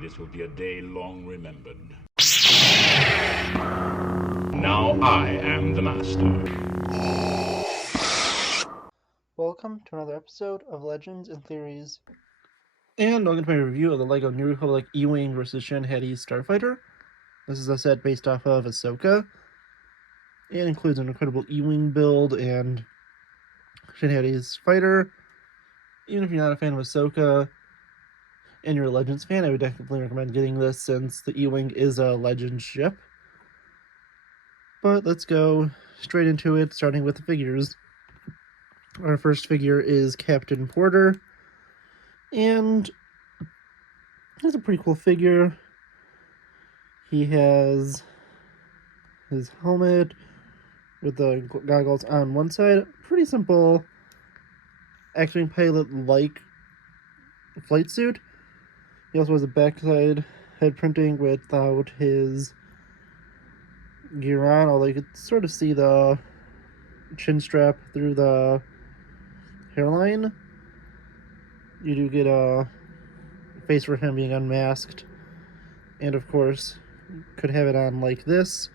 This will be a day long remembered. Now I am the master. Welcome to another episode of Legends and Theories. And welcome to my review of the LEGO New Republic E-Wing vs. Shin Hati Starfighter. This is a set based off of Ahsoka. It includes an incredible E-Wing build and Shin Hati's fighter. Even if you're not a fan of Ahsoka and you're a Legends fan, I would definitely recommend getting this since the E-Wing is a Legends ship. But let's go straight into it, starting with the figures. Our first figure is Captain Porter, and he's a pretty cool figure. He has his helmet with the goggles on one side. Pretty simple acting pilot-like flight suit. He also has a backside head printing without his gear on, although you could sort of see the chin strap through the hairline. You do get a face for him being unmasked, and of course could have it on like this,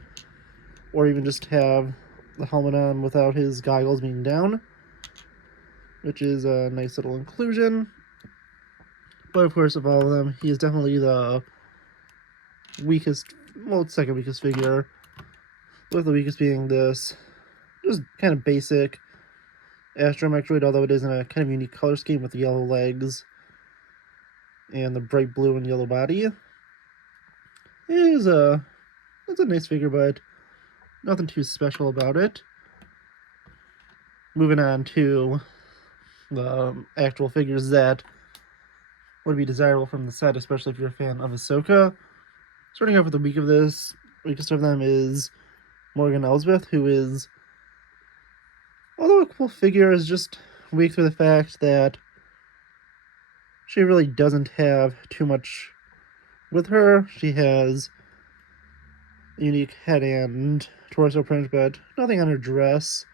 or even just have the helmet on without his goggles being down, which is a nice little inclusion. But of course, of all of them, he is definitely the weakest, well, second weakest figure, with the weakest being this just kind of basic astromech droid, although it is in a kind of unique color scheme with the yellow legs and the bright blue and yellow body. It's a nice figure, but nothing too special about it. Moving on to the actual figures that would be desirable from the set, especially if you're a fan of Ahsoka. Starting off with the weakest of them is Morgan Elsbeth, who is, although a cool figure, is just weak through the fact that she really doesn't have too much with her. She has a unique head and torso print, but nothing on her dress.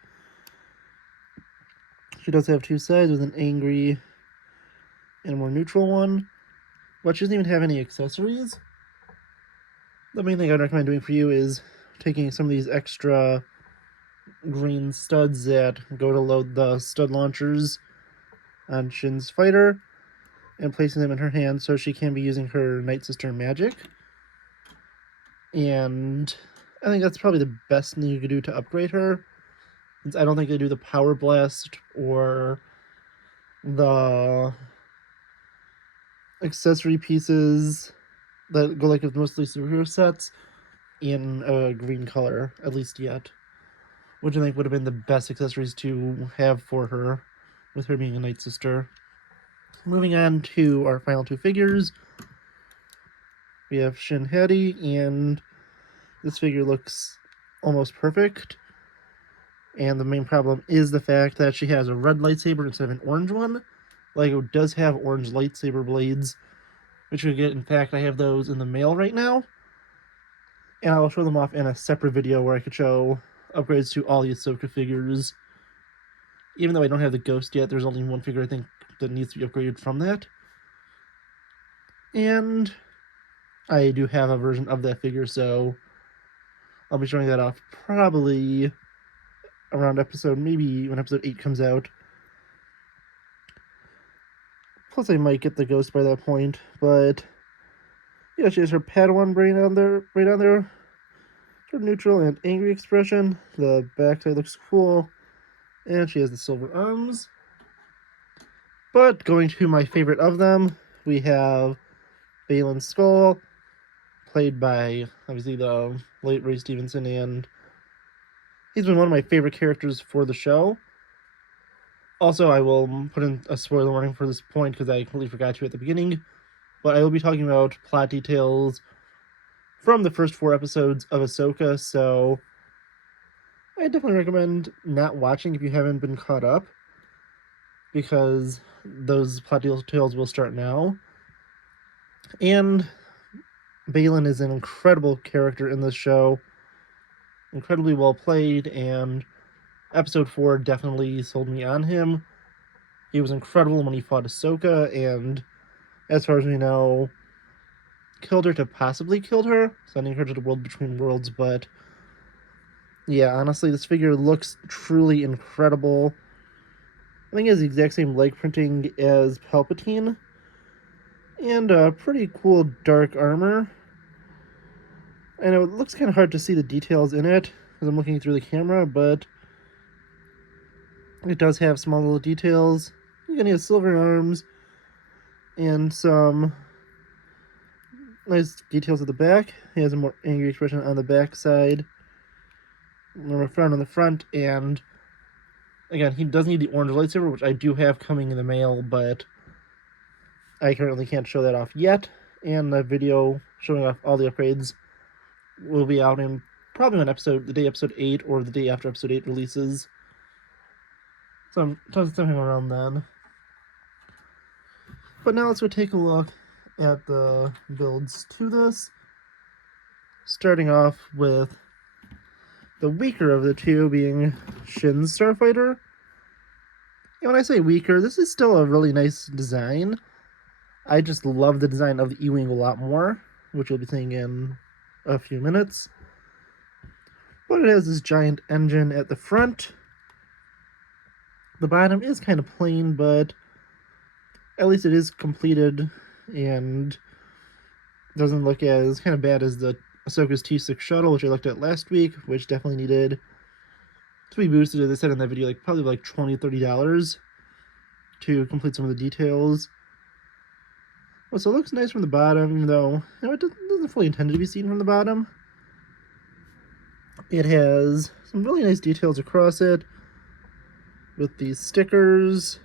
She does have two sides, with an angry and a more neutral one, but she doesn't even have any accessories. The main thing I'd recommend doing for you is taking some of these extra green studs that go to load the stud launchers on Shin's fighter and placing them in her hand so she can be using her Night Sister magic. And I think that's probably the best thing you could do to upgrade her, since I don't think they do the Power Blast or the accessory pieces that go like with mostly superhero sets in a green color, at least yet, which I think would have been the best accessories to have for her, with her being a Night Sister. Moving on to our final two figures, we have Shin Hati, and this figure looks almost perfect. And the main problem is the fact that she has a red lightsaber instead of an orange one. LEGO does have orange lightsaber blades, which you get. In fact, I have those in the mail right now, and I'll show them off in a separate video where I could show upgrades to all the Ahsoka figures. Even though I don't have the Ghost yet, there's only one figure I think that needs to be upgraded from that. And I do have a version of that figure, so I'll be showing that off probably around maybe when episode 8 comes out. Plus I might get the Ghost by that point, but yeah, she has her Padawan brain on there, right on there. Her neutral and angry expression. The backside looks cool, and she has the silver arms. But going to my favorite of them, we have Baylan Skoll, played by, obviously, the late Ray Stevenson, and he's been one of my favorite characters for the show. Also, I will put in a spoiler warning for this point because I completely forgot to at the beginning, but I will be talking about plot details from the first 4 episodes of Ahsoka, so I definitely recommend not watching if you haven't been caught up, because those plot details will start now. And Baylan is an incredible character in this show, incredibly well played, and episode 4 definitely sold me on him. He was incredible when he fought Ahsoka, and as far as we know, killed her to possibly kill her, sending her to the world between worlds, but yeah, honestly, this figure looks truly incredible. I think it has the exact same leg printing as Palpatine, and a pretty cool dark armor. I know it looks kind of hard to see the details in it as I'm looking through the camera, but it does have small little details. Again, he has silver arms and some nice details at the back. He has a more angry expression on the back side, more frown on the front, and again, he does need the orange lightsaber, which I do have coming in the mail, but I currently can't show that off yet. And the video showing off all the upgrades will be out in probably on the day episode 8 or the day after episode 8 releases. So something around then. But now let's go take a look at the builds to this. Starting off with the weaker of the two being Shin's Starfighter. And when I say weaker, this is still a really nice design. I just love the design of the E-Wing a lot more, which you'll be seeing in a few minutes. But it has this giant engine at the front. The bottom is kind of plain, but at least it is completed and doesn't look as kind of bad as the Ahsoka's T6 shuttle, which I looked at last week, which definitely needed to be boosted, as I said in that video, probably like $20-$30 to complete some of the details. Well, so it looks nice from the bottom, even though it doesn't fully intend to be seen from the bottom. It has some really nice details across it with these stickers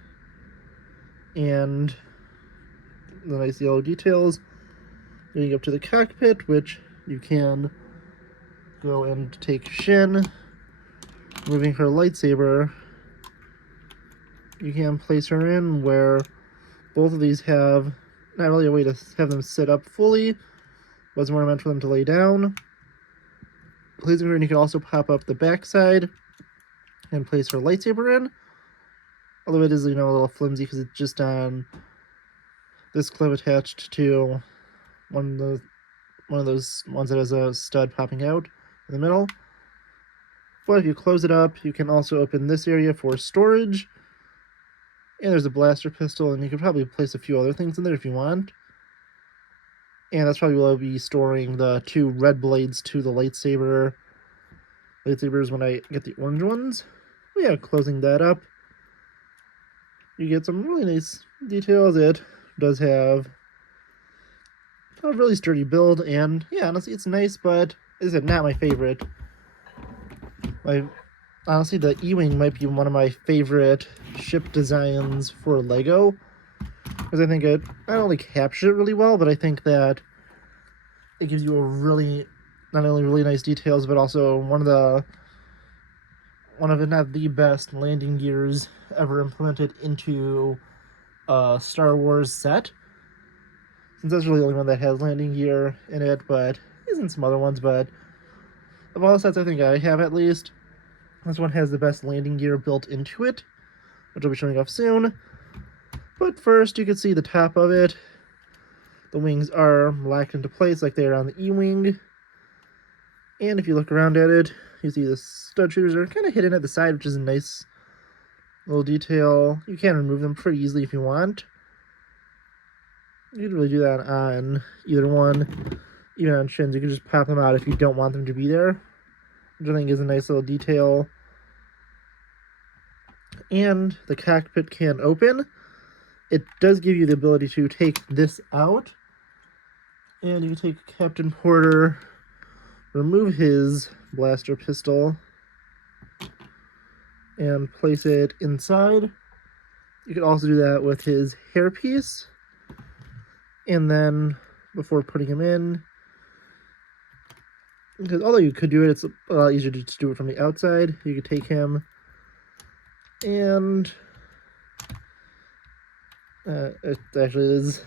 and the nice yellow details leading up to the cockpit, which you can go and take Shin, moving her lightsaber. You can place her in where both of these have not really a way to have them sit up fully, but it's more meant for them to lay down. Placing her in, you can also pop up the back side and place her lightsaber in. Although it is, a little flimsy because it's just on this clip attached to one of those ones that has a stud popping out in the middle. But if you close it up, you can also open this area for storage. And there's a blaster pistol, and you could probably place a few other things in there if you want. And that's probably where I'll be storing the 2 red blades to the lightsabers when I get the orange ones. But yeah, closing that up, you get some really nice details. It does have a really sturdy build, and yeah, honestly, it's nice, but as I said, not my favorite. Honestly, the E-Wing might be one of my favorite ship designs for LEGO, because I think it not only captures it really well, but I think that it gives you not only really nice details, but also one of if not the best landing gears ever implemented into a Star Wars set. Since that's really the only one that has landing gear in it, but isn't some other ones, but of all the sets I think I have at least, this one has the best landing gear built into it, which I'll be showing off soon. But first, you can see the top of it. The wings are locked into place like they are on the E-Wing. And if you look around at it, you see the stud shooters are kind of hidden at the side, which is a nice little detail. You can remove them pretty easily if you want. You can really do that on either one. Even on Shins, you can just pop them out if you don't want them to be there, which I think is a nice little detail. And the cockpit can open. It does give you the ability to take this out, and you can take Captain Porter, remove his blaster pistol, and place it inside. You can also do that with his hairpiece, and then before putting him in, because although you could do it, it's a lot easier to just do it from the outside. You could take him and it actually is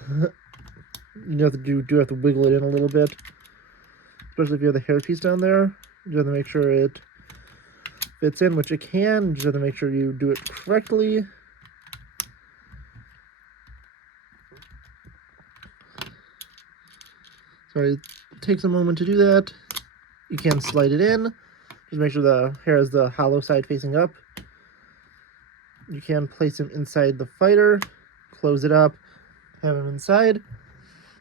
you have to do have to wiggle it in a little bit, especially if you have the hairpiece down there. You have to make sure it fits in, which it can. You just have to make sure you do it correctly. So it takes a moment to do that. You can slide it in. Just make sure the hair has the hollow side facing up. You can place him inside the fighter, close it up, have him inside.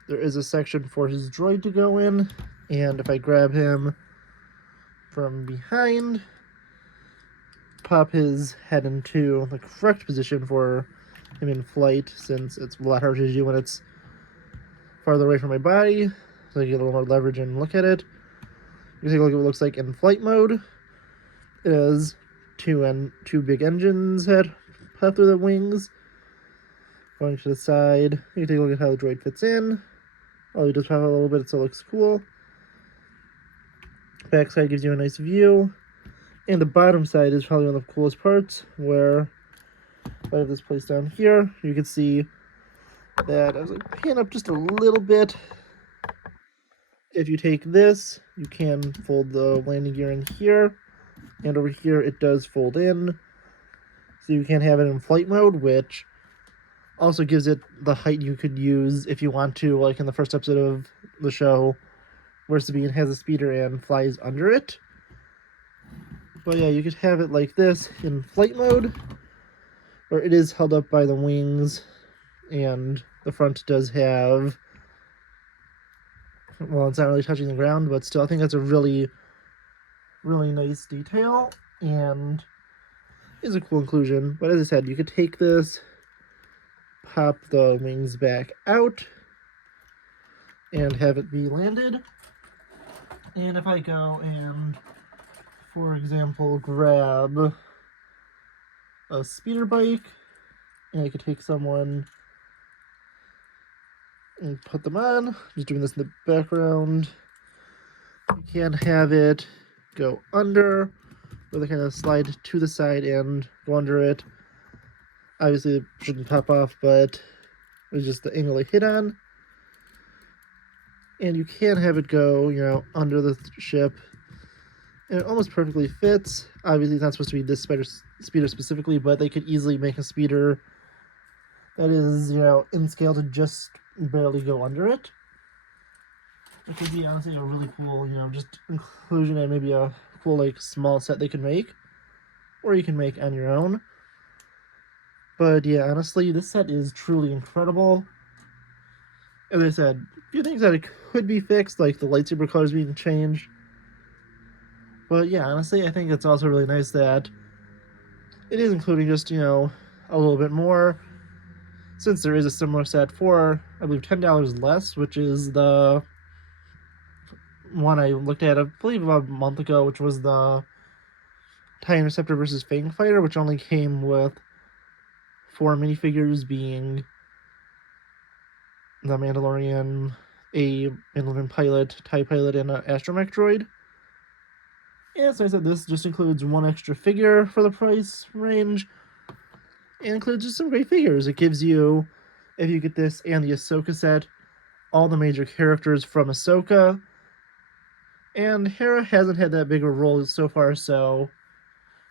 There is a section for his droid to go in, and if I grab him from behind, pop his head into the correct position for him in flight, since it's a lot harder to do when it's farther away from my body, so I get a little more leverage and look at it. You can take a look at what it looks like in flight mode. It has two big engines that pop through the wings. Going to the side, you can take a look at how the droid fits in. Oh, you just pop out a little bit so it looks cool. Backside gives you a nice view. And the bottom side is probably one of the coolest parts, where if I have this placed down here, you can see that as I pan up just a little bit, if you take this, you can fold the landing gear in here, and over here it does fold in, so you can have it in flight mode, which also gives it the height you could use if you want to, like in the first episode of the show, where Sabine has a speeder and flies under it. But yeah, you could have it like this in flight mode, where it is held up by the wings, and the front does have, well, it's not really touching the ground, but still, I think that's a really, really nice detail, and is a cool inclusion. But as I said, you could take this, pop the wings back out, and have it be landed. And if I go and, for example, grab a speeder bike, and I could take someone and put them on, just doing this in the background. You can have it go under, or they kind of slide to the side and go under it. Obviously, it shouldn't pop off, but it's just the angle they hit on. And you can have it go, under the ship, and it almost perfectly fits. Obviously, it's not supposed to be this speeder specifically, but they could easily make a speeder that is, in scale to just barely go under it. Which would be honestly a really cool, just inclusion and maybe a cool, small set they could make. Or you can make on your own. But yeah, honestly, this set is truly incredible. As I said, a few things that it could be fixed, like the lightsaber colors being changed. But yeah, honestly, I think it's also really nice that it is including just, a little bit more. Since there is a similar set for, I believe, $10 less, which is the one I looked at, I believe, about a month ago, which was the TIE Interceptor versus Fang Fighter, which only came with 4 minifigures, being the Mandalorian, a Mandalorian pilot, TIE pilot, and an astromech droid. And so I said this just includes one extra figure for the price range, and includes just some great figures. It gives you, if you get this and the Ahsoka set, all the major characters from Ahsoka. And Hera hasn't had that big of a role so far, so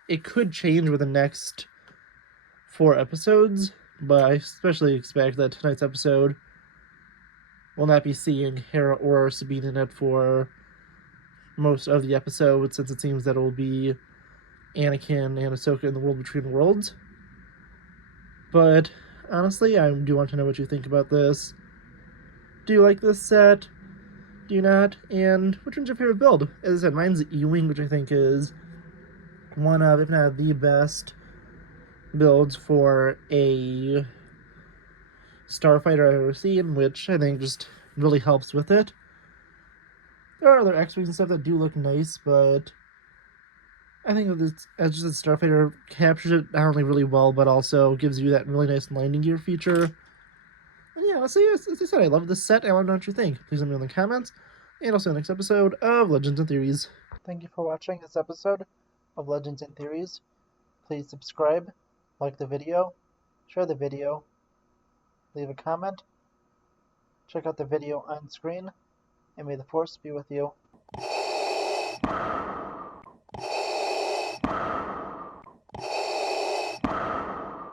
it could change with the next 4 episodes, but I especially expect that tonight's episode will not be seeing Hera or Sabine in it for most of the episode, since it seems that it will be Anakin and Ahsoka in the World Between Worlds. But honestly, I do want to know what you think about this. Do you like this set? Do you not? And which one's your favorite build? As I said, mine's the E-Wing, which I think is one of, if not the best, builds for a Starfighter I've ever seen, which I think just really helps with it. There are other X-Wings and stuff that do look nice, but I think that it's, as just a Starfighter captures it not only really well, but also gives you that really nice landing gear feature. And yeah, as I said, I love this set. I want to know what you think. Please let me know in the comments. And also in the next episode of Legends and Theories. Thank you for watching this episode of Legends and Theories. Please subscribe, like the video, share the video, leave a comment, check out the video on screen, and may the Force be with you.